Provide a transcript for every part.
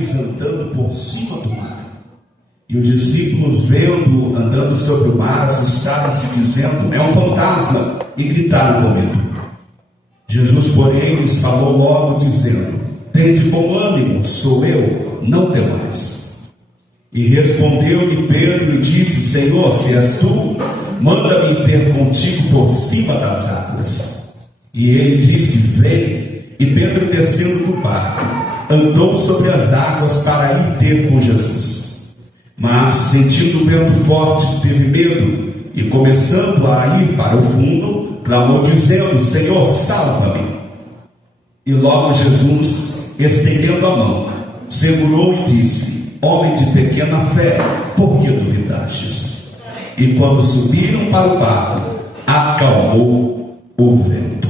eles andando por cima do mar. E os discípulos, vendo andando sobre o mar, assustaram-se, dizendo: é um fantasma, e gritaram com medo. Jesus, porém, lhes falou logo, dizendo: tende bom ânimo, sou eu, não temais. E respondeu-lhe Pedro e disse: Senhor, se és tu, manda-me ter contigo por cima das águas. E ele disse: vem. E Pedro, descendo do barco, andou sobre as águas para ir ter com Jesus. Mas, sentindo o vento forte, teve medo, e começando a ir para o fundo, clamou dizendo: Senhor, salva-me. E logo Jesus, estendendo a mão, segurou e disse: homem de pequena fé, por que duvidastes? E quando subiram para o barco, acalmou o vento.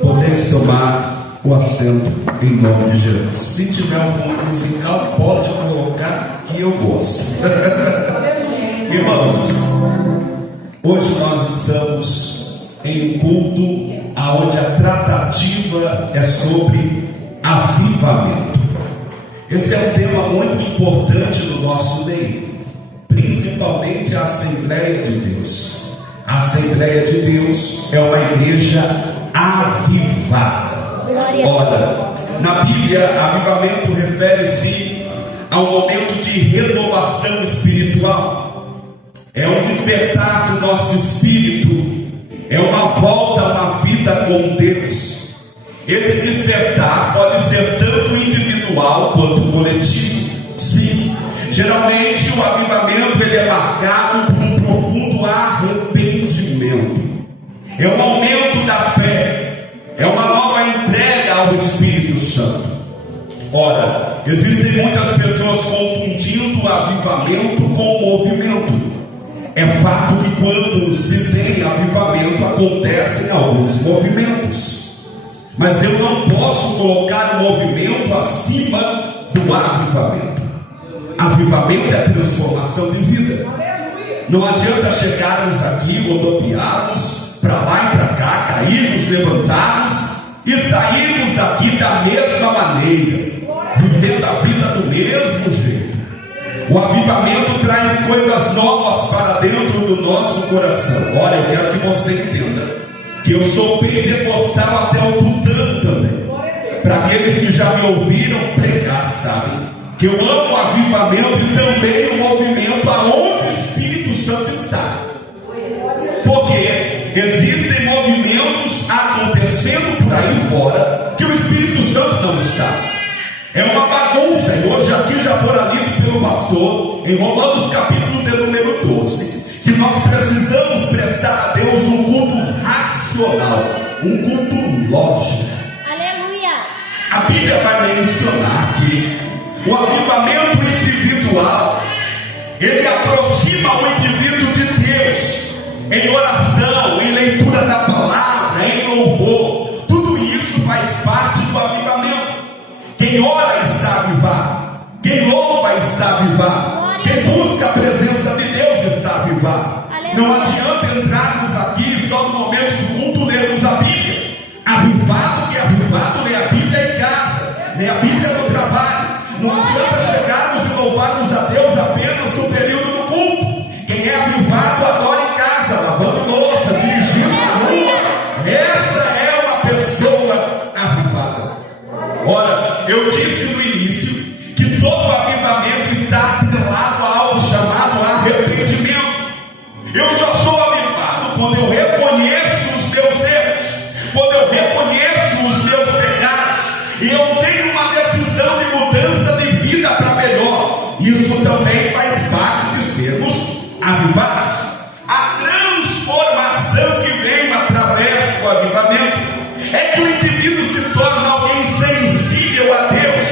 Podeis tomar o assento em nome de Jesus. Se tiver um fundo musical, pode colocar, que eu gosto. Irmãos, hoje nós estamos em um culto onde a tratativa é sobre avivamento. Esse é um tema muito importante no nosso meio, principalmente a Assembleia de Deus. A Assembleia de Deus é uma igreja avivada. Ora, na Bíblia, avivamento refere-se a um momento de renovação espiritual. É um despertar do nosso espírito, é uma volta a uma vida com Deus. Esse despertar pode ser tanto individual quanto coletivo. Sim, geralmente o avivamento ele é marcado por um profundo arrependimento. É um aumento da fé, é uma nova entrega ao Espírito Santo. Ora, existem muitas pessoas confundindo o avivamento com o movimento. É fato que quando se tem avivamento, acontecem alguns movimentos. Mas eu não posso colocar o movimento acima do avivamento. Avivamento é transformação de vida. Não adianta chegarmos aqui, rodopiarmos para lá e para cá, cairmos, levantarmos e sairmos daqui da mesma maneira, vivendo a vida do mesmo jeito. O avivamento traz coisas novas para dentro do nosso coração. Olha, eu quero que você entenda que eu sou pentecostal até o tutano também. Para aqueles que já me ouviram pregar, sabem que eu amo o avivamento e também o movimento aonde o Espírito Santo está. Porque existem movimentos acontecendo por aí fora que o Espírito Santo não está. É uma bagunça. E hoje aqui já fora lido pelo pastor em Romanos capítulo de número 12, que nós precisamos prestar a Deus um culto racional, um culto lógico. Aleluia. A Bíblia vai mencionar que o avivamento individual, ele aproxima o indivíduo de Deus em oração, em leitura da palavra, em louvor. Tudo isso faz parte do avivamento. Quem ora está avivado, quem louva está avivado, quem busca a presença de Deus está avivado. Não adianta entrarmos aqui só no momento do culto lermos a Bíblia. Avivado que é avivado, lê a Bíblia em casa, lê a Bíblia no trabalho. Não adianta chegarmos e louvarmos a Deus apenas no período do culto. Quem é avivado adora em casa, lavando louça, dirigindo na rua. Essa é uma pessoa avivada. Ora, eu disse no início que todo avivamento está atrelado a algo chamado arrependimento. Eu só sou avivado quando eu reconheço os meus erros, quando eu reconheço os meus pecados, e eu tenho uma decisão de mudança de vida para melhor. Isso também faz parte de sermos avivados. A transformação que vem através do avivamento é que o indivíduo se torna alguém sensível a Deus.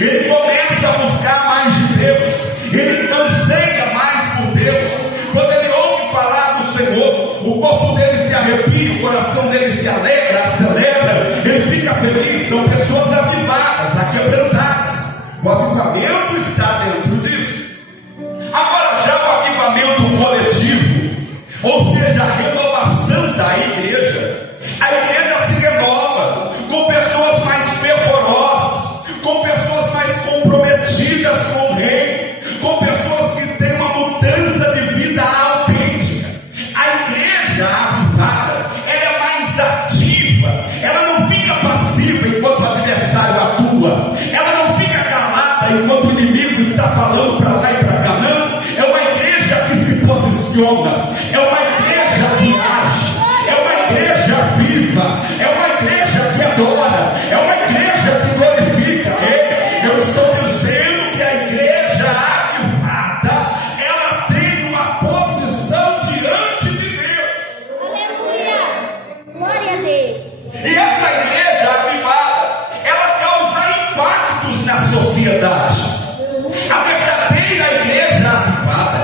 Ele começa a buscar mais de Deus, ele anseia mais por Deus. Quando ele ouve falar do Senhor, o corpo dele se arrepia, o coração dele se alegra, acelera, ele fica feliz. São pessoas avivadas, aquebrantadas. O avivamento está dentro disso. Agora, já o avivamento coletivo, enquanto o inimigo está falando para lá e para cá. Não, é uma igreja que se posiciona, é uma igreja que age, é uma igreja viva, é uma igreja que adora, é uma igreja que glorifica. Ei, eu estou dizendo que a igreja avivada, ela tem uma posição diante de Deus. Aleluia! Glória a Deus! E essa igreja avivada, ela causa impactos na sociedade. A verdadeira igreja avivada,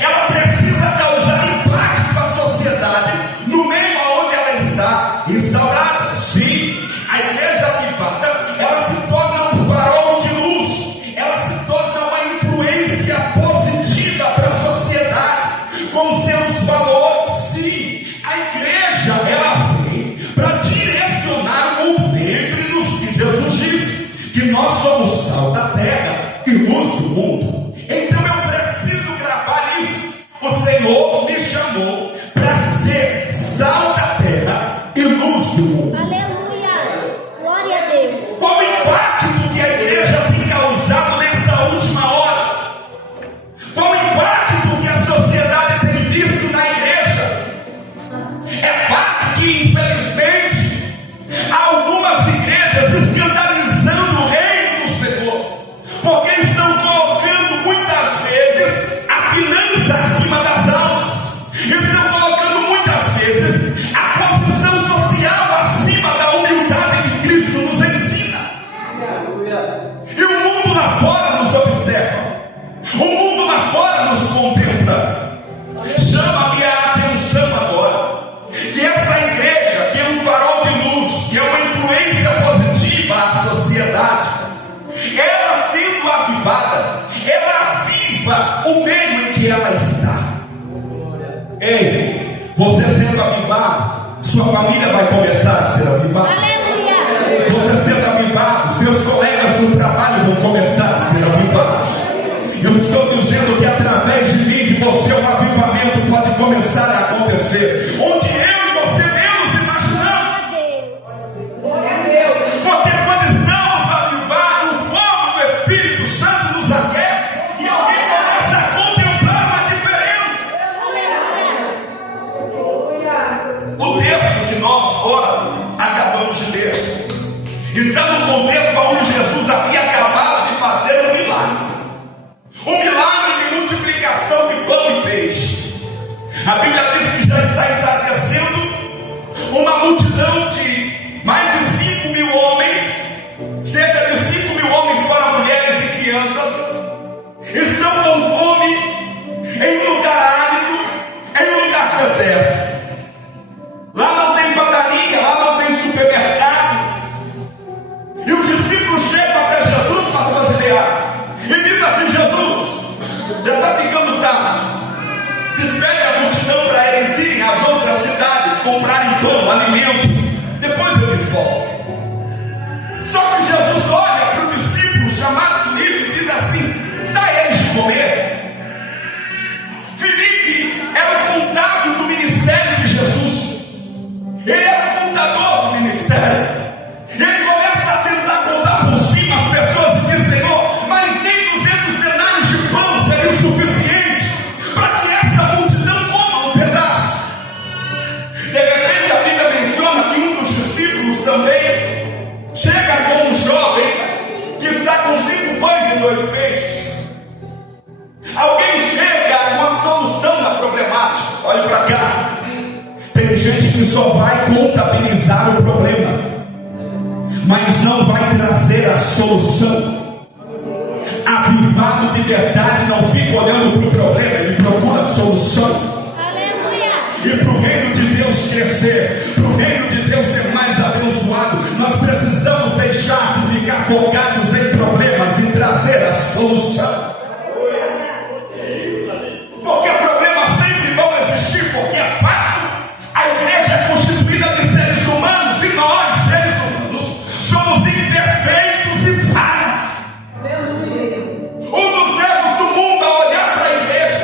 ela precisa causar impacto na sociedade, no meio onde ela está instaurada. Sim, a igreja avivada, ela se torna um farol de luz, ela se torna uma influência positiva para a sociedade, com seus valores. Sim, a igreja, ela vem para direcionar o mundo. Lembre-nos que Jesus disse que nós somos sal da terra e luz do mundo. Então eu preciso gravar isso. O Senhor me chamou para ser sal da terra e luz do mundo. Aleluia! Glória a Deus! Qual o impacto que a igreja tem causado nesta última hora? Qual o impacto que a sociedade tem visto na igreja? É fato que, infelizmente, há algumas igrejas escandalizando o reino do Senhor, porque estão colocando muitas vezes a finança acima das almas, estão colocando muitas vezes a posição social acima da humildade que Cristo nos ensina. E o mundo lá fora nos observa, o mundo lá fora nos contempla. Chama-me a atenção agora que essa igreja, que é um farol de luz, que é uma influência positiva à sociedade, ela sendo avivada, ela aviva o meio em que ela está. Ei, você sendo avivado, sua família vai começar a ser avivada. Aleluia! Você sendo avivado, seus colegas no trabalho vão começar a ser avivados. Eu estou dizendo que através de mim, de você, um avivamento pode começar a acontecer, onde eu e você menos imaginamos. Glória a Deus! Porque quando estamos avivados, o fogo do Espírito Santo nos aquece e alguém começa a contemplar uma diferença. Aleluia! O texto que nós, ora, acabamos de ler, está no contexto onde Jesus havia acabado de fazer um milagre. Um milagre de multiplicação de pão e peixe. A Bíblia diz que já está entardecendo. Uma multidão de mais de 5.000 homens, cerca de 5.000 homens para mulheres e crianças, estão com fome em um lugar árido, em um lugar deserto. Lá não tem padaria, lá não tem supermercado. E os discípulos chegam até Jesus, pastor Gilead, e dizem assim: Jesus, já está ficando tarde, despede a multidão para eles irem às outras cidades comprarem pão, alimento, depois eles voltam. Só que Jesus olha para o discípulo chamado Filipe e diz assim: dá eles de comer. Filipe era o contábil do ministério de Jesus, ele era o contador do ministério. Ele começa a tentar contar por cima as pessoas e diz: Senhor, mas nem 200 denários de pão seria o suficiente para que essa multidão coma um pedaço. De repente a Bíblia menciona que um dos discípulos também chega com um jovem que está com 5 pães e 2 peixes. Alguém chega com a solução da problemática. Olhe para cá. Tem gente que só vai contabilizar o problema, mas não vai trazer a solução. Avivado de verdade não fica olhando para o problema, ele procura a solução. Aleluia! E para o reino de Deus crescer, para o reino de Deus ser mais abençoado, nós precisamos deixar de ficar focados em problemas e trazer a solução. Porque problemas sempre vão existir, porque é fato. A igreja é constituída de seres humanos, e nós, seres humanos, somos imperfeitos e falhos. Um dos erros do mundo ao olhar para a igreja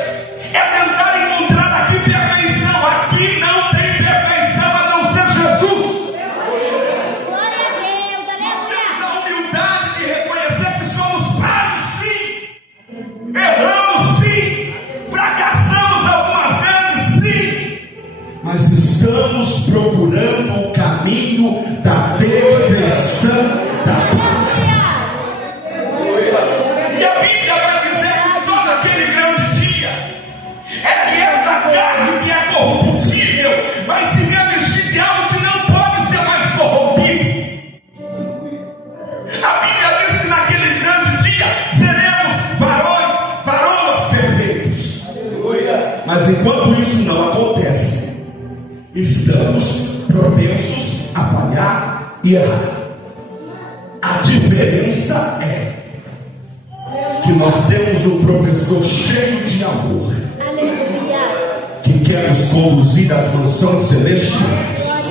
é tentar encontrar aqui perfeição. Aqui não tem perfeição a não ser Jesus. Glória a Deus! Nós temos Aleluia! a humildade de E a Bíblia vai dizer que só naquele grande dia é que essa carne que é corruptível vai se revestir de algo que não pode ser mais corrompido. A Bíblia diz que naquele grande dia seremos varoas perfeitos. Mas enquanto isso não acontece, estamos propensos a falhar e errar. A diferença é que nós temos um professor cheio de amor, que quer nos conduzir às mansões celestiais.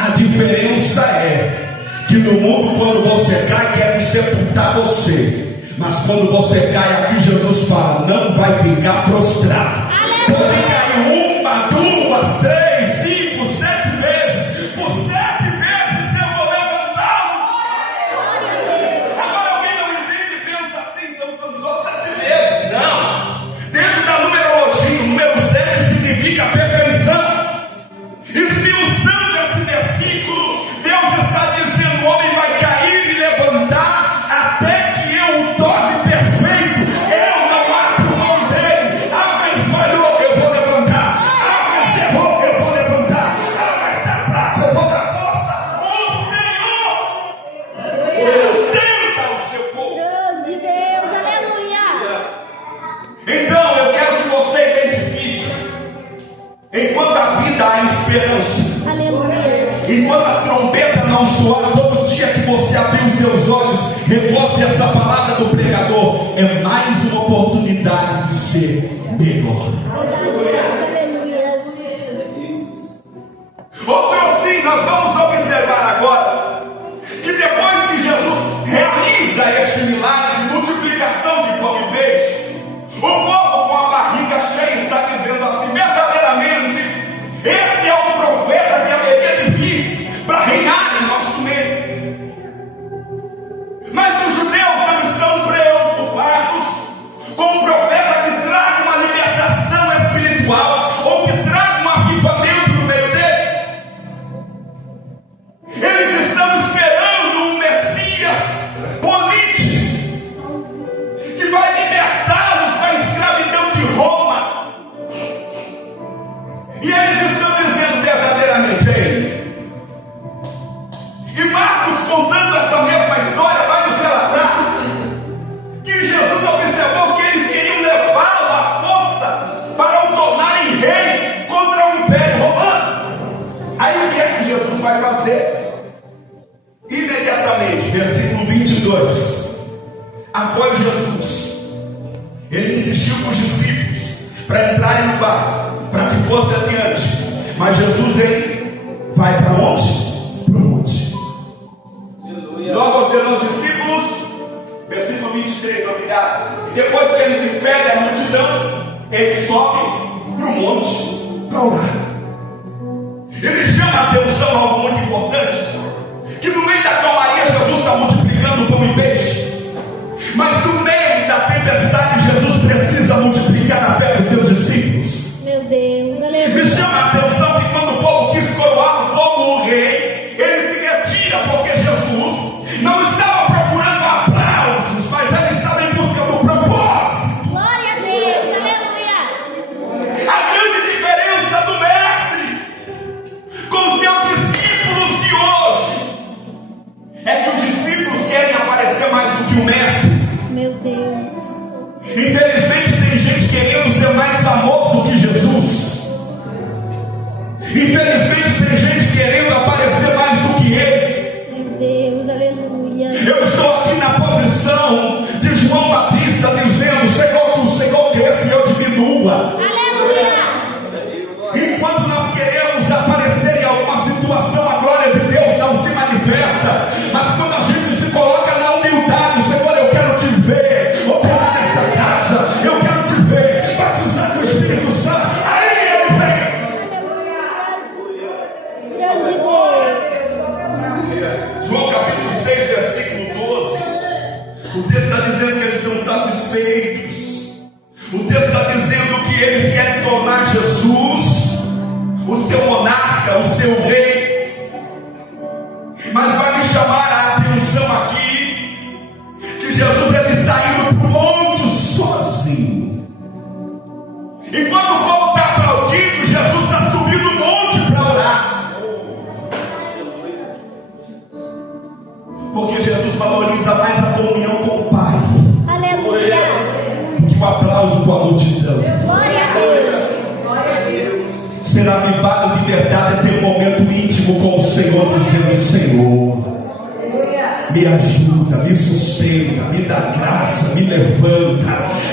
A diferença é que no mundo, quando você cai, querem sepultar você, mas quando você cai aqui, Jesus fala: não vai ficar prostrado. Pode cair 1, 2, 3, 5, 7 vezes. Por 7 vezes eu vou levantá-lo. Agora alguém não entende e pensa assim: então são só 7 vezes. Não. Dentro da numerologia, o número 7 significa perfeição. Esmiuçando esse versículo, Deus está dizendo: o homem vai cair e levantar até que eu o torne perfeito. Eu não abro mão dele. Mas falhou, eu vou levantar. Mas errou, eu vou levantar. Mas está fraco, eu vou dar força. O Senhor sustenta o seu povo. Grande Deus, aleluia. Então eu quero que você identifique: enquanto a vida há esperança, Aleluia. enquanto a trombeta não soar, todo dia que você abrir os seus olhos, recorde essa palavra do pregador: é mais uma oportunidade de ser melhor. Verdade, Jesus, aleluia. Outro assim, nós vamos observar agora que depois que Jesus realiza este milagre de multiplicação de pão e peixe, o povo com a barriga cheia está dizendo assim: verdadeiramente, esse é o profeta que haveria de vir para reinar em nosso meio. Mas os judeus não estão preocupados com o profeta que traga uma libertação espiritual ou que traga um avivamento no meio deles. Eles estão esperando um Messias político que vai libertá-los da escravidão de Roma. E eles estão dizendo: verdadeiramente é ele. E Marcos, contando essa mesma história, vai nos relatar que Jesus observou que eles queriam levá-lo à força para o tornarem rei contra o Império Romano. Aí o que é que Jesus vai fazer? Imediatamente, versículo 22. Após Jesus, ele insistiu com os discípulos para entrarem no barco, para que fosse adiante. Mas Jesus, ele vai para onde? Para o monte. Logo ordenou os discípulos, versículo 23, obrigado. E depois que ele despede a multidão, ele sobe para o monte para orar. Ele chama a atenção a algo muito importante: que no meio da calmaria Jesus está multiplicando pão e peixe, mas no meio da tempestade Jesus precisa multiplicar a fé dos seus discípulos. Meu Deus, Me aleluia. chama a atenção que quando o povo quis coroá-lo como o rei, ele se retira, porque Jesus não estava procurando aplausos, mas ele estava em busca do propósito. Glória a Deus, aleluia. A grande diferença do mestre com seus discípulos de hoje é que os discípulos querem aparecer mais do que o mestre. Meu Deus. Infelizmente tem gente querendo ser mais famoso do que Jesus. Infelizmente tem gente querendo aparecer mais do que ele. Meu Deus, aleluia. Eu estou aqui na posição de João Batista dizendo: Senhor, que o Senhor cresça e eu diminua. Aleluia. Enquanto nós queremos aparecer em alguma situação, a glória de Deus não se manifesta. Mas quando a gente se coloca na humildade: Senhor, eu quero te ver operar nesta casa, eu quero te ver batizar com o Espírito Santo, aí eu venho. Grande Deus. João capítulo 6, versículo 12. O texto está dizendo que eles estão satisfeitos. O texto está dizendo que eles querem tornar Jesus o seu monarca, o seu rei. Mas vai me chamar a atenção aqui que Jesus, ele está indo com aplauso com a multidão. Glória a Deus. Ser avivado de verdade é ter um momento íntimo com o Senhor, dizendo: Senhor, me ajuda, me sustenta, me dá graça, me levanta.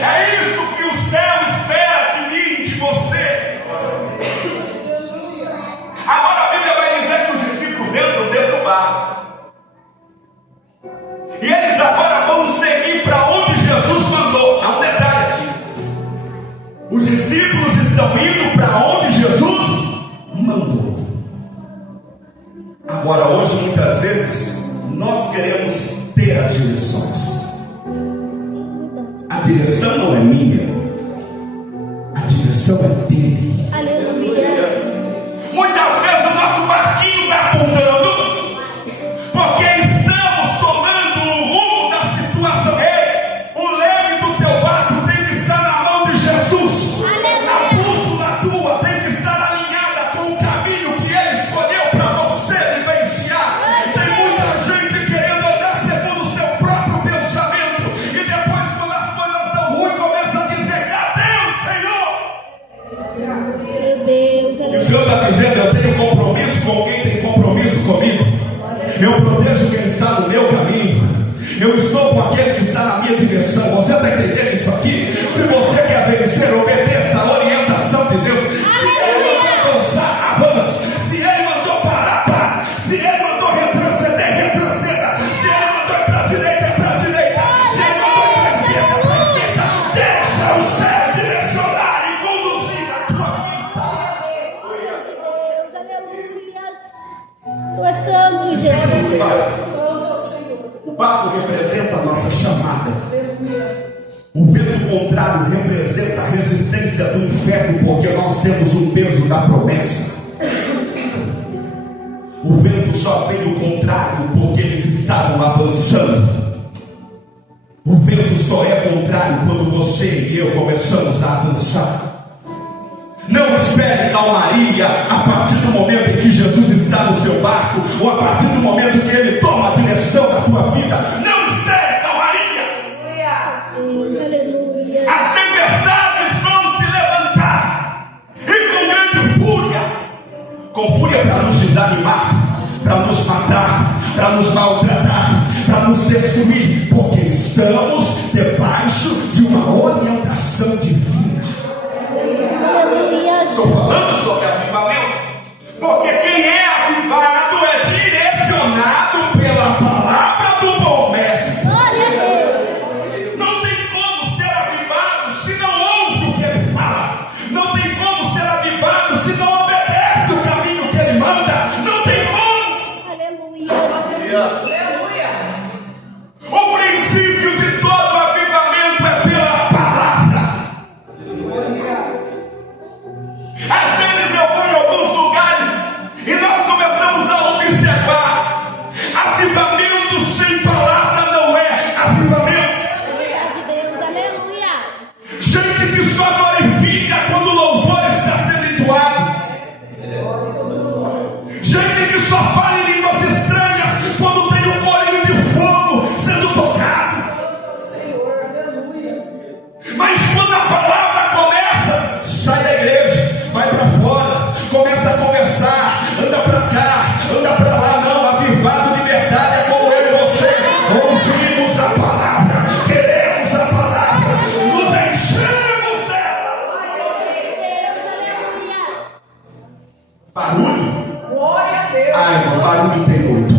É isso que o céu espera de mim, de você. Agora a Bíblia vai dizer que os discípulos entram dentro do barco, e eles agora vão seguir para onde Jesus mandou. Há um detalhe aqui: os discípulos estão indo para onde Jesus mandou. Agora, hoje, muitas vezes, nós queremos ter as direções. A direção não é minha, a direção é dele. Aleluia. Muitas vezes o nosso barquinho está afundando porque estamos tomando o rumo da situação. Ei, o leme do teu barco tem que estar na mão de Jesus. A bússola tua tem que estar alinhada com o caminho que ele escolheu para você vivenciar. Tem muita gente querendo andar segundo o seu próprio pensamento, e depois, quando as coisas estão ruins, começa a dizer: cadê o Senhor? Meu Deus. E o Senhor está dizendo: eu tenho compromisso com quem tem compromisso comigo. Eu protejo quem está no meu caminho. Eu estou com aquele que está na minha direção. Você está entendendo isso aqui? Se você quer vencer, obedeça a orientação de Deus. Se ele mandou avançar, avance. Se ele mandou parar, para. Se ele mandou retroceder, retroceda. Se ele mandou ir para a direita, é para a direita. Se ele mandou ir para a esquerda, é para a esquerda. Deixa o céu direcionar e conduzir a tua vida. Glória a Deus. Aleluia. Tu és santo, Jesus. O barco representa a nossa chamada. O vento contrário representa a resistência do inferno, porque nós temos o peso da promessa. O vento só veio contrário porque eles estavam avançando. O vento só é contrário quando você e eu começamos a avançar. Não espere calmaria a partir do momento em que Jesus está no seu barco, ou a partir do momento que ele toma a direção da tua vida. Não espere calmaria. Deus, aleluia. As tempestades vão se levantar, e com fúria para nos desanimar, para nos matar, para nos maltratar, para nos destruir, porque estamos debaixo de uma orientação divina. Aleluia. Estou falando sobre avivamento, porque quem é avivado é direcionado pela palavra do bom mestre. Glória a Deus. Não tem como ser avivado se não ouve o que ele fala. Não tem como ser avivado se não obedece o caminho que ele manda. Não tem como. Aleluia. O princípio de todo avivamento é pela palavra. Às vezes eu vou em alguns lugares e nós começamos a observar: avivamento sem palavra não é avivamento. Glória de Deus. Aleluia. Gente que só glorifica quando o louvor está sendo entoado. Gente que só fala em línguas estranhas quando tem um colinho de fogo sendo tocado. Mas quando a palavra começa, sai da igreja, vai para fora, começa a conversar, anda para cá, anda para lá. Não, avivado de verdade é como eu e você. Ouvimos a palavra, queremos a palavra, nos enchemos dela. Aleluia. Barulho? Glória a Deus. Ai, irmão, barulho tem muito.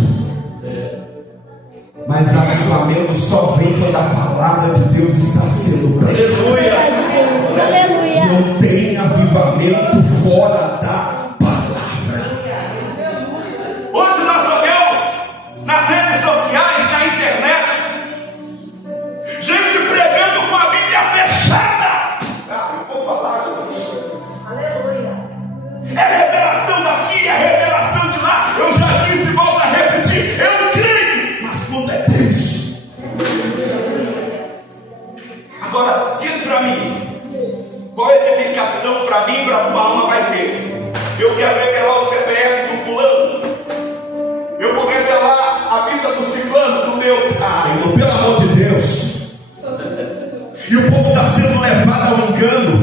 Mas avivamento só vem quando a palavra de Deus está sendo pregada. Glória de Deus. Aleluia. Não tem avivamento fora da palavra. Hoje nós vemos nas redes sociais, na internet, gente pregando com a Bíblia fechada. Eu vou falar, Jesus. Aleluia. É revelação daqui, é revelação de lá. Eu já disse e volto a repetir: eu creio, mas quando é Deus. Agora, diz para mim, qual é a edificação para mim e para a tua alma vai ter? Eu quero revelar o CPF do fulano, eu vou revelar a vida do ciclano, do meu. Ai, pelo amor de Deus. E o povo está sendo levado levada ao engano.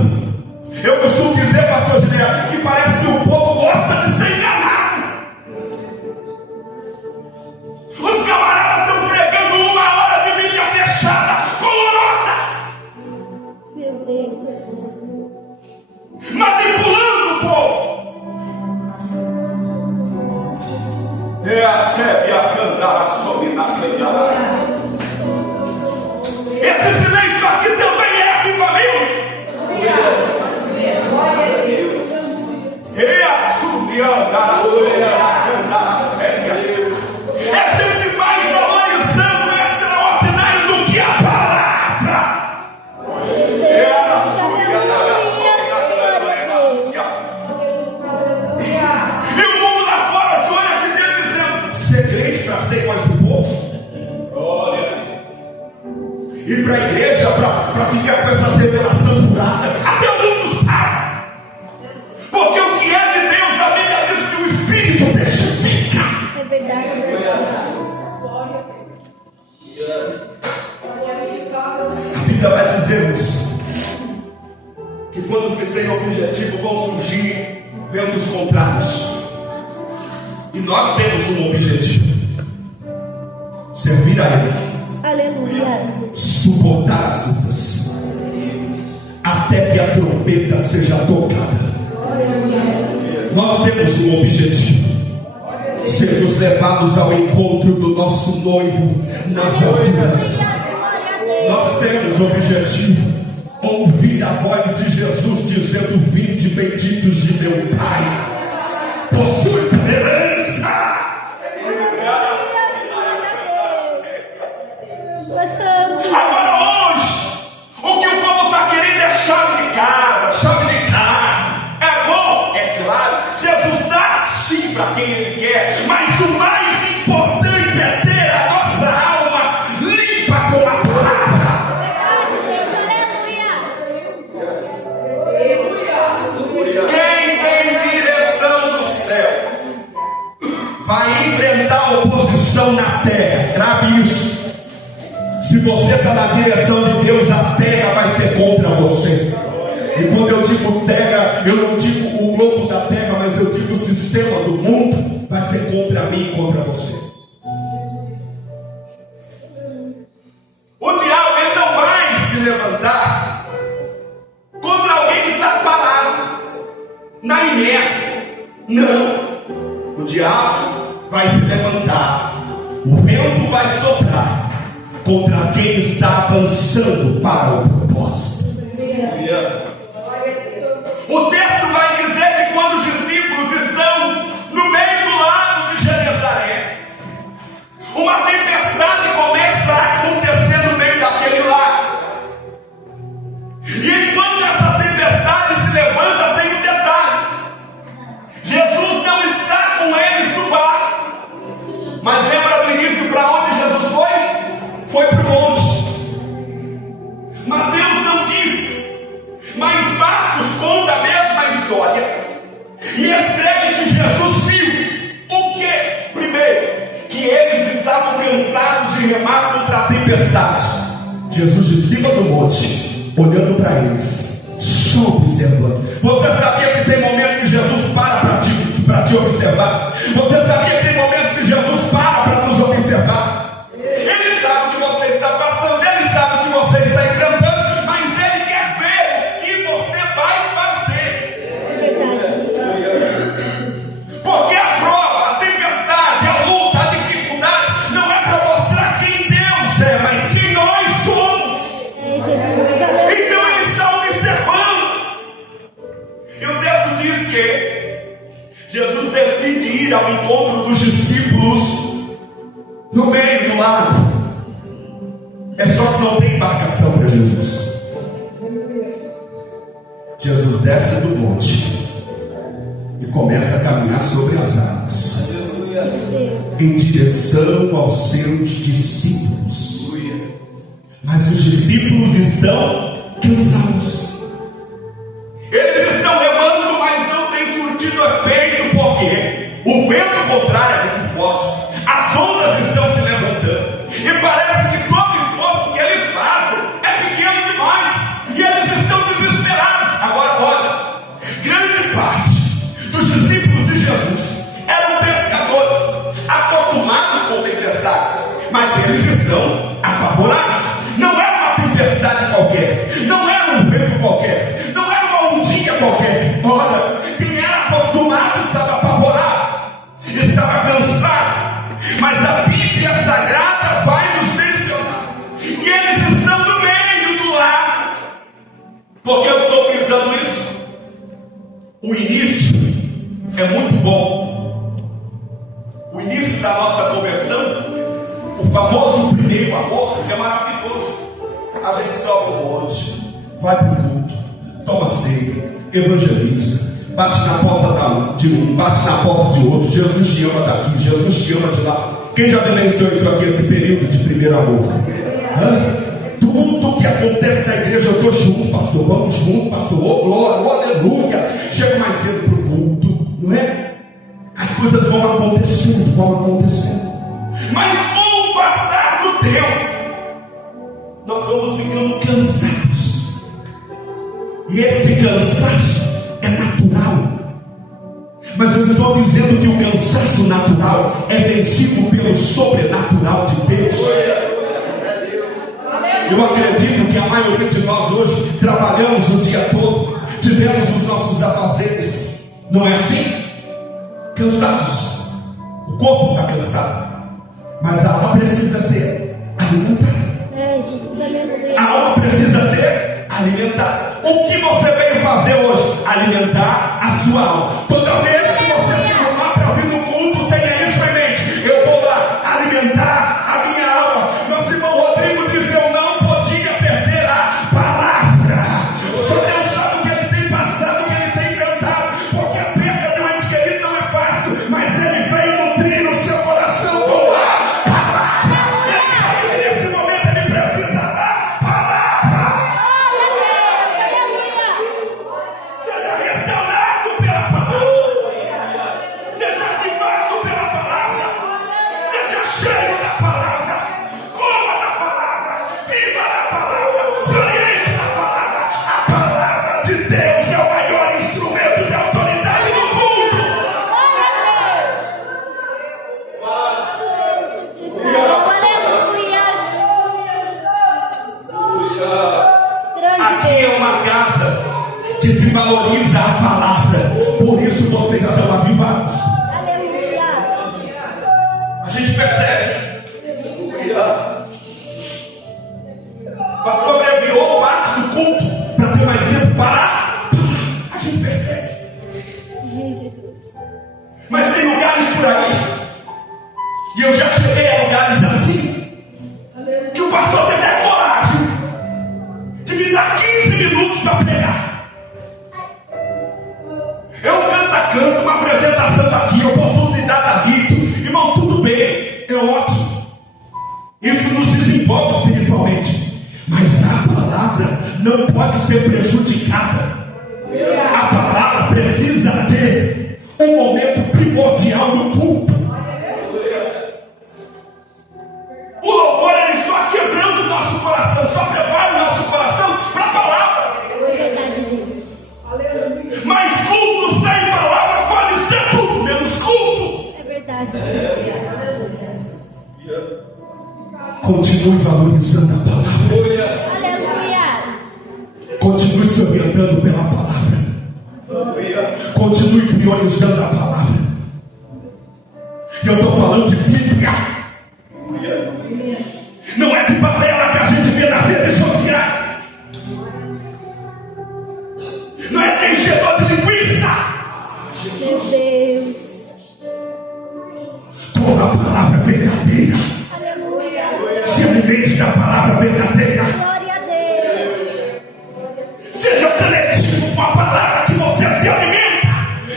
Eu costumo dizer, pastor Juliano, que parece que o povo gosta de ser enganado. Os camaradas estão pregando 1 hora de mídia fechada com lorotas, Meu Deus. manipulando o povo. É a sebe a cantar sobre na canhada. Esse silêncio aqui também é avivamento. É gente mais valorizando o extraordinário do que a palavra. E o mundo lá fora de olho aqui dentro dizendo: ser crente para ser com esse povo, ir para a igreja para ficar com essa revelação furada. Até o mundo sabe. Porque o que é de Deus, a Bíblia diz que o Espírito testifica. É verdade. A Bíblia vai dizer-nos que quando se tem objetivo vão surgir ventos contrários. E nós temos um objetivo: servir a Ele, Aleluia. suportar as lutas, até que a trombeta seja tocada. Nós temos um objetivo: sermos levados ao encontro do nosso noivo nas alturas. Nós temos o objetivo: ouvir a voz de Jesus dizendo: vinde benditos de meu Pai, possui herança. Agora hoje, o que o povo está querendo é chave de casa, chave de carro. É bom, é claro, Jesus dá sim para quem Ele quer, mas o mais importante é ter a nossa alma limpa com a palavra. Quem tem direção do céu vai enfrentar oposição na terra. Grave isso. Se você está na direção de Deus, a terra vai ser contra você. E quando eu digo terra, eu não digo o globo da terra, mas eu digo o sistema do mundo vai ser contra mim e contra você. O diabo, ele não vai se levantar contra alguém que está parado na inércia. Não. O diabo vai se levantar, o vento vai soprar contra quem está avançando para o propósito. O texto vai dizer que quando os discípulos estão no meio do lago de Genezaré, uma tempestade começa a acontecer no meio daquele lago. E enquanto essa tempestade se levanta, tem um detalhe: Jesus não está com eles no barco. Mas lembra do início para onde Jesus foi? Foi para o monte. Mateus não diz, mas Marcos conta a mesma história e escreve que Jesus viu o que? Primeiro, que eles estavam cansados de remar contra a tempestade. Jesus de cima do monte, olhando para eles, só observando. Você sabia que tem momentos que Jesus para te observar? Você sabia que tem momentos que Jesus para nos observar? Ele sabe o que você está passando, Ele sabe o que você está enfrentando, mas Ele quer ver o que você vai fazer. Porque a prova, a tempestade, a luta, a dificuldade não é para mostrar quem Deus é, mas quem nós somos. Então Ele está observando. E o texto diz que Jesus decide ir ao encontro dos discípulos no meio do lago. É só que não tem embarcação para Jesus. Jesus desce do monte e começa a caminhar sobre as águas em direção aos seus discípulos. Mas os discípulos estão cansados. Eles estão remando, mas não tem surtido efeito, porque o vento contrário é muito forte, as ondas estão se levantando, e parece que todo esforço que eles fazem é pequeno demais, e eles Por que eu estou frisando isso? O início é muito bom. O início da nossa conversão, o famoso primeiro amor, é maravilhoso. A gente sobe um monte, vai para o culto, toma ceia, evangeliza, bate na porta de um, bate na porta de outro. Jesus te ama daqui, Jesus te ama de lá. Quem já vivenciou isso aqui, esse período de primeiro amor? Tudo que acontece na igreja, eu estou junto, pastor. Vamos junto, pastor. Oh, glória, oh, aleluia. Chego mais cedo para o culto, não é? As coisas vão acontecendo, Mas com o passar do tempo, nós vamos ficando cansados. E esse cansaço é natural. Mas eu estou dizendo que o cansaço natural é vencido pelo sobrenatural de Deus. Eu acredito que a maioria de nós hoje trabalhamos o dia todo, tivemos os nossos afazeres, não é assim? Cansados, o corpo está cansado, mas a alma precisa ser alimentada. Jesus, aleluia. A alma precisa ser alimentada. O que você veio fazer hoje? Alimentar a sua alma. Toda vez que você se arrumar para vir no culto, tenha isso em mente: eu vou lá alimentar a minha alma. Nosso irmão Rodrigo diz: eu não podia perder a palavra. Só Deus sabe o que ele tem passado, o que ele tem enfrentado, porque a perda de um ente querido não é fácil, mas ele vem nutrir o seu coração com a palavra. Ele sabe que nesse momento ele precisa da palavra. Seja restaurado pela palavra, seja avivado pela palavra, seja cheio da palavra, coma da palavra, viva da palavra, se oriente na palavra. A palavra de Deus é o maior instrumento de autoridade do culto. Aqui é uma casa que se valoriza a palavra, por isso vocês são avivados. A gente percebe. Pastor abreviou parte do culto para ter mais tempo para. A gente percebe. Mas tem lugares por aí, e eu já cheguei a lugares assim, que o pastor teve a coragem de me dar 15 minutos para pregar. É um canta-canto, uma apresentação daqui, oportunidade ali. Irmão, tudo bem, é ótimo. Isso nos desenvolve espiritualmente. Mas a palavra não pode ser prejudicada. A palavra precisa ter um momento primordial no culto. O louvor, ele só quebrando o nosso coração, só prepara o nosso coração para a palavra. Mas culto sem palavra pode ser tudo menos culto. É verdade, Continue valorizando a palavra. aleluia. Continue se orientando pela palavra. Continue priorizando a palavra. E eu estou falando de Bíblia. Não é de balela que a gente vê nas redes sociais. Não é de enchedor de linguiça. Meu Deus. Com a palavra verdadeira. Aleluia. Se alimente da palavra verdadeira. Glória a Deus. Seja seletivo com a palavra que você se alimenta.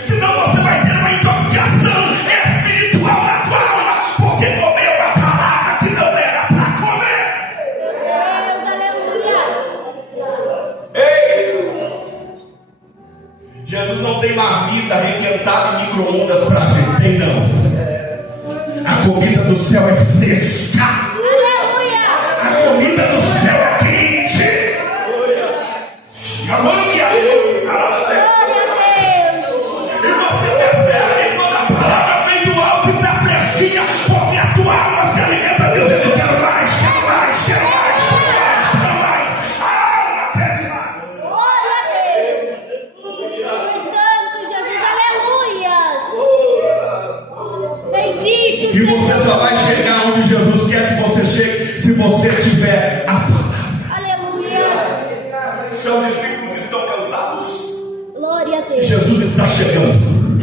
Senão você vai ter uma intoxicação espiritual na tua alma, porque comeu a palavra que não era para comer. Deus, aleluia. Ei! Jesus não tem marmita requentada em micro-ondas para a gente. Tem não. A comida do céu é fresca. Aleluia. A comida do céu é quente. E a mãe e a Glória a Deus. e você percebe quando a palavra vem do alto e está fresquinha, porque a tua alma se alimenta dizendo: quero mais, quero mais, quero mais, quero mais, quero mais. A alma pede mais. Glória a Deus. Deus Santo, Jesus, aleluia. Bendito E você só vai chegar onde Jesus quer que você chegue se você tiver a palavra. Aleluia. Então os discípulos Jesus está chegando.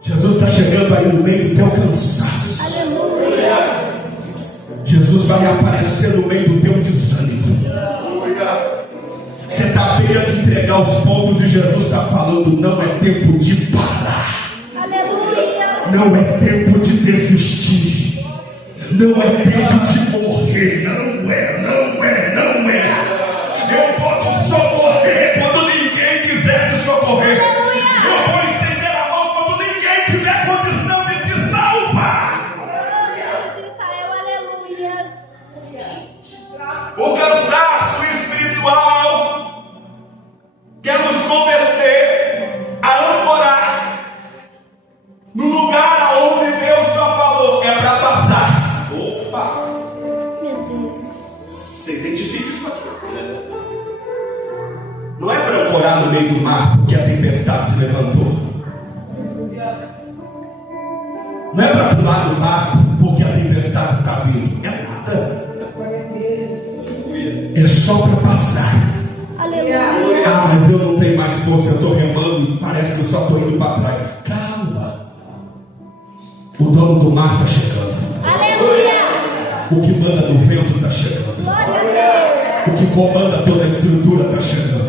Jesus está chegando aí no meio do teu cansaço. Aleluia. Jesus vai aparecer no meio do teu desânimo. Você está à beira de entregar os pontos e Jesus está falando: não é tempo de parar. Aleluia. Não é tempo de desistir. Não é tempo de morrer. Não é, não é, não é. Eu vou te socorrer quando ninguém quiser te socorrer. Eu vou estender a mão quando ninguém tiver condição de te salvar. Aleluia. O cansaço espiritual quer nos convencer a ancorar no lugar onde Deus só falou é para passar. Opa! Meu Deus. Você identifica isso aqui? Não é para ancorar no meio do mar porque a tempestade se levantou. Não é para pular no barco porque a tempestade está vindo. É nada. É só para passar. Aleluia. Ah, mas eu não tenho mais força, eu estou remando e parece que eu só estou indo para trás. Calma. O dono do mar está chegando. Aleluia. O que manda no vento está chegando. Glória a Deus. O que comanda toda a estrutura está chegando.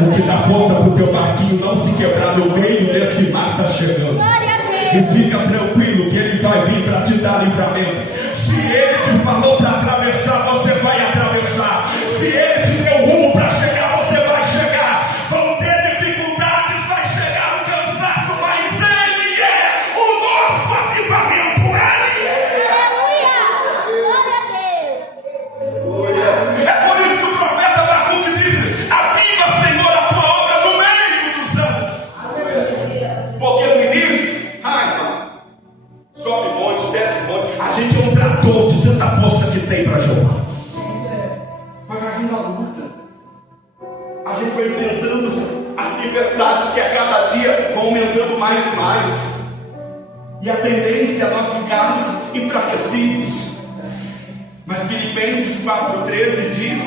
O que dá força para o teu barquinho não se quebrar no meio desse mar está chegando. Glória a Deus. E fica tranquilo que ele vai vir para te dar livramento. Se ele te falou para atravessar, você vai atravessar. Se ele te deu rumo para chegar, você vai chegar. Vão ter dificuldades, vai chegar o cansaço, mas ele é o nosso avivamento. Ele Aleluia. Glória a Deus. é por isso que o profeta Abacuque disse: aviva, Senhor, a tua obra no meio dos anos. Porque no início, irmão, sobe monte, desce monte. A gente é um trator de tanta força que tem para Jeová. Mas vai vindo a luta. A gente vai enfrentando as tempestades que a cada dia vão aumentando mais e mais. E a tendência é nós ficarmos enfraquecidos. Mas Filipenses 4,13 diz: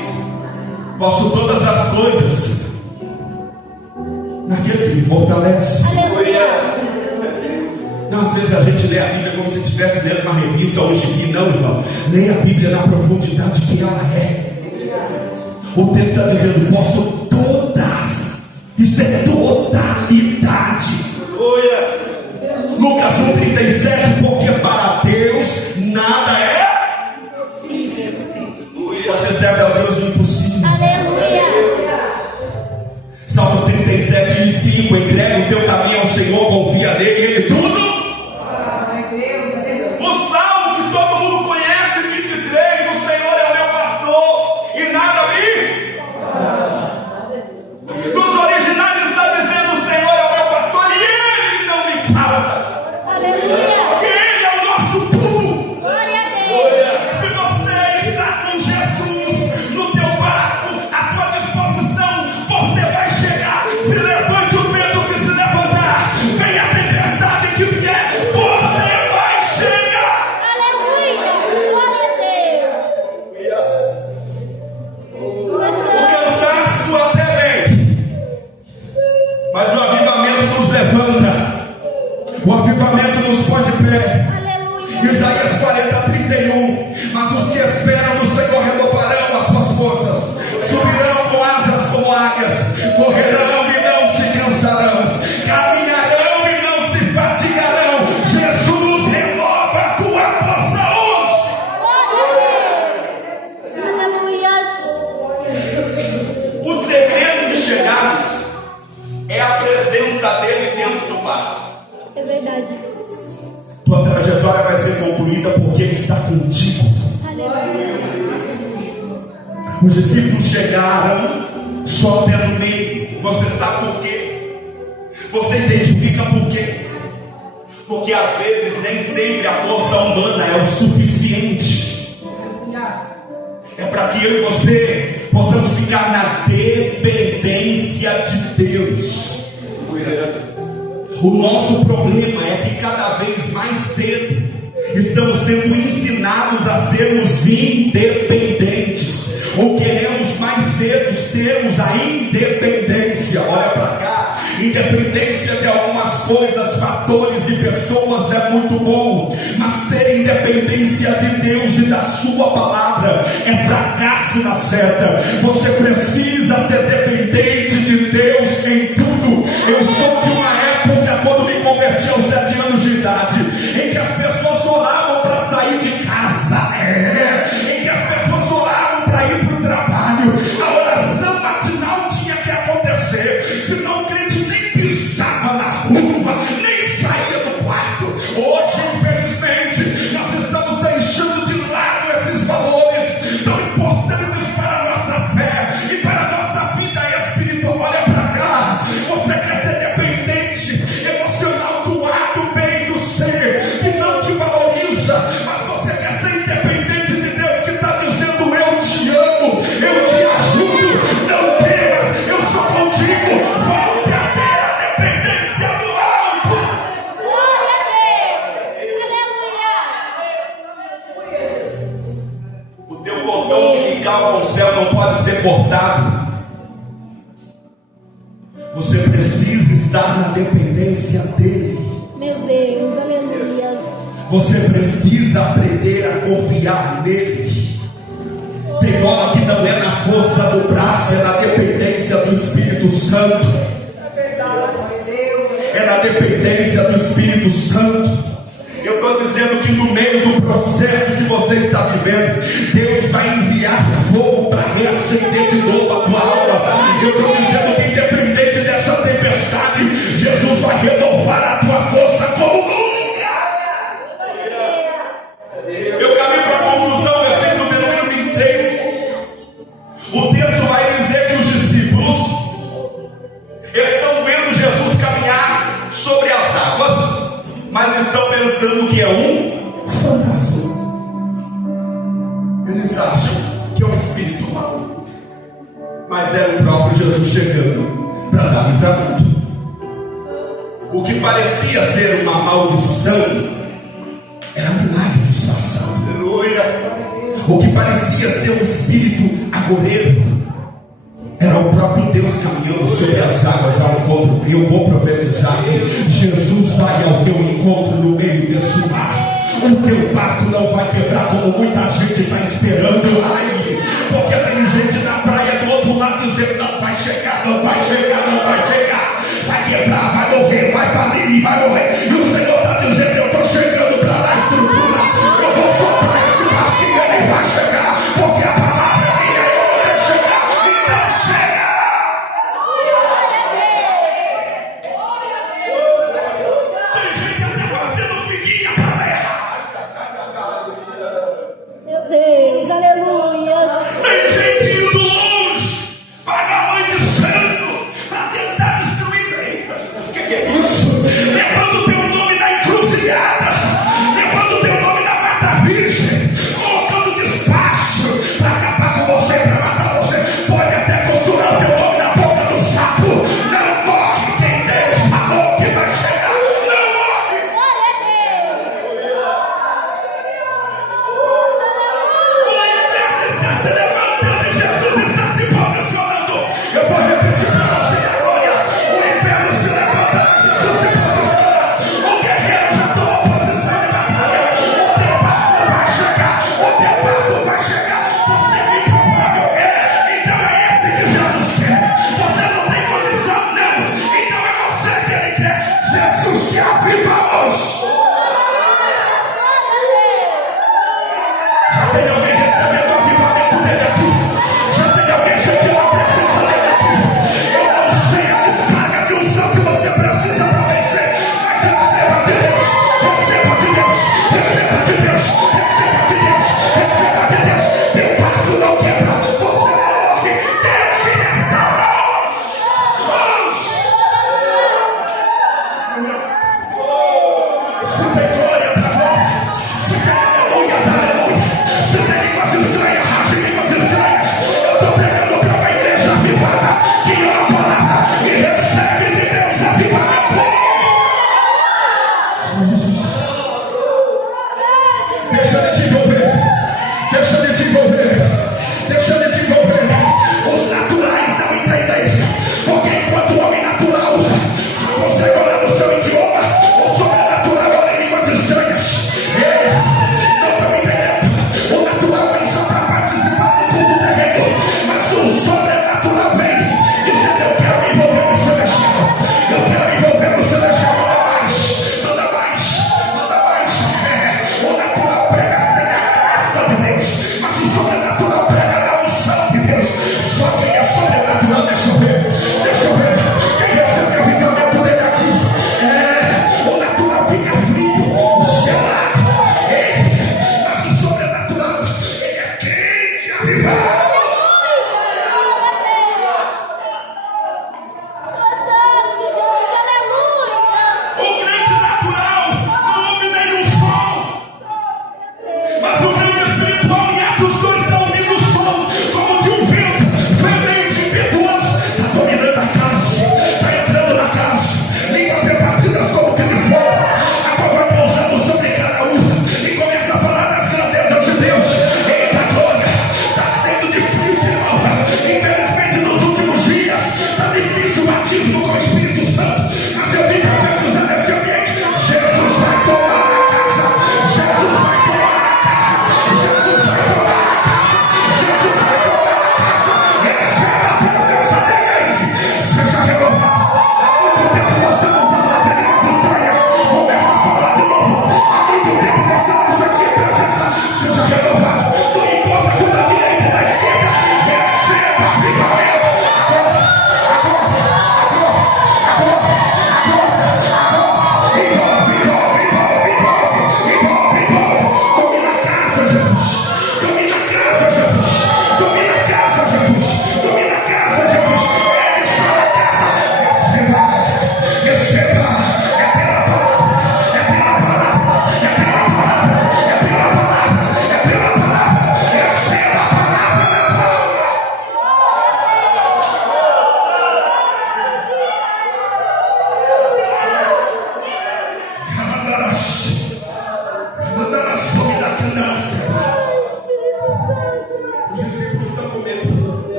posso todas as coisas naquele que me fortalece. Aleluia. Não, às vezes a gente lê a Bíblia como se estivesse lendo uma revista ou um gibi. Não, irmão. Leia a Bíblia na profundidade que ela é. O texto está dizendo: posso todas. Isso é totalidade. Lucas 1,37. Porque para Deus nada é. Você serve ao Deus do impossível. Aleluia. Salmos 37:5. Entrega o teu caminho ao Senhor, confia nele, ele tudo. O salmo que todo mundo conhece, 23. O Senhor é o meu pastor e nada me. Nos originais está dizendo: o Senhor é o meu pastor e ele não me falta. Aleluia. Porque ele é o nosso tudo. Glória a Deus. Se você está com Jesus no teu barco, à tua disposição, você vai chegar. Se levante o vento que se levantar, venha a tempestade que vier, você vai chegar. Aleluia. Glória a Deus. O cansaço até vem, mas o avivamento nos levanta. O avivamento nos põe de pé. Aleluia. Isaías 40:31. Mas os que esperam no Senhor renovarão as suas forças, subirão com asas como águias, correrão e não se cansarão, caminharão e não se fatigarão. Jesus renova a tua força hoje. Glória a Deus. Aleluia. O segredo de chegarmos é a presença dele dentro do barco. É verdade. Tua trajetória vai ser concluída porque ele está contigo. Aleluia. Os discípulos chegaram só tendo medo. Você sabe por quê? Você identifica por quê? Porque às vezes nem sempre a força humana é o suficiente. É para que eu e você possamos ficar na dependência de Deus. O nosso problema é que cada vez mais cedo estamos sendo ensinados a sermos independentes, ou queremos mais cedo termos a independência. Olha para cá, independência de algumas coisas, fatores e pessoas é muito bom, mas ter independência de Deus e da sua palavra é fracasso na certa. Você precisa ser dependente de Deus em tudo. Eu sou de uma época, quando me converti aos 7 anos de idade, em que as pessoas oravam para sair de casa, em que as pessoas oravam para ir para o trabalho. A oração matinal tinha que acontecer, senão o crente nem pisava na rua, nem saía do quarto. Hoje, infelizmente, nós estamos deixando de lado esses valores tão importantes para a nossa fé e para a nossa vida espiritual. Olha para cá, você quer ser dependente emocional do A, do B e do C, que não te valoriza, mas você quer ser independente de Deus, que está dizendo: eu te amo, eu te ajudo, não temas, eu sou contigo. Volte a ter a dependência do alto. Glória a Deus. Aleluia. O teu cordão umbilical ao céu não pode ser cortado. Você precisa estar na dependência dele. Meu Deus, aleluia. Você precisa aprender a confiar nele. Tem hora que não é na força do braço, é na dependência do Espírito Santo. É na dependência do Espírito Santo. Eu estou dizendo que no meio do processo que você está vivendo, Deus vai enviar fogo para reacender de novo a tua alma. Eu estou dizendo que independente dessa tempestade, Jesus vai renovar a tua força como nunca. Eu caminho para a conclusão, versículo de número 26. O texto vai dizer que os discípulos estão vendo Jesus caminhar sobre as águas, mas estão pensando que é um fantasma. Eles acham que é um espírito mau, mas era o próprio Jesus chegando para dar livramento. O que parecia ser uma maldição era um milagre disfarçado. Aleluia. O que parecia ser um espírito agoreiro era o próprio Deus caminhando sobre as águas ao encontro. Eu vou profetizar que Jesus vai ao teu encontro no meio desse mar. O teu barco não vai quebrar como muita gente está esperando. Ai, porque tem gente na praia do outro lado dizendo: não vai chegar, não vai chegar, não vai chegar. Vai quebrar, vai morrer, vai falir, vai morrer. E o Senhor está dizendo: eu estou chegando para dar estrutura. Eu vou soprar esse barquinho, ele vai chegar. Porque a palavra é minha, eu vou deixar chegar. Então chega. Tem gente até fazendo figuinha para errar. Meu Deus, aleluia.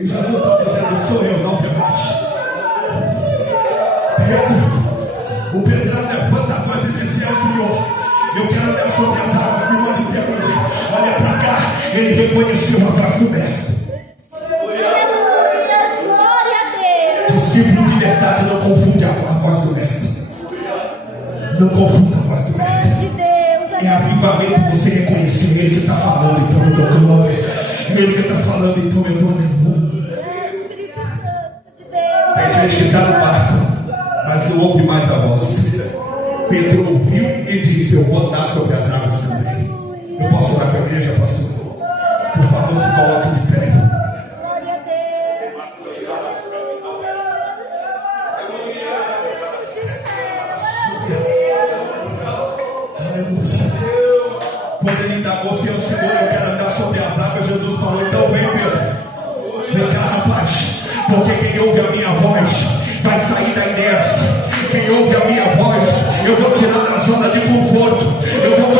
E Jesus está dizendo: sou eu, não temas. Pedro, o Pedrão levanta a voz e diz: é o Senhor, eu quero andar sobre as águas, me manda interpretar. Olha para cá, ele reconheceu a voz do mestre. Aleluia, glória a Deus. Discípulo de verdade não confunde a voz do mestre. Não confunda a voz do mestre. De Deus. É avivamento você reconhecer ele que está falando, então eu dou glória. Ele que está falando, então eu dou aleluia. Espírito Santo de Deus. Tem gente que está no barco, mas não ouve mais a voz. Pedro ouviu e disse: eu vou andar sobre as águas também. Eu posso orar para a igreja, pastor? Por favor, se coloque de pé. Glória a Deus. Aleluia. Quando ele indagou se é o Senhor, eu quero andar sobre as águas, Jesus falou: então vem, Pedro. Vem cá, rapaz. Porque quem ouve a minha voz vai sair da inércia. Quem ouve a minha voz, eu vou tirar da zona de conforto. Eu vou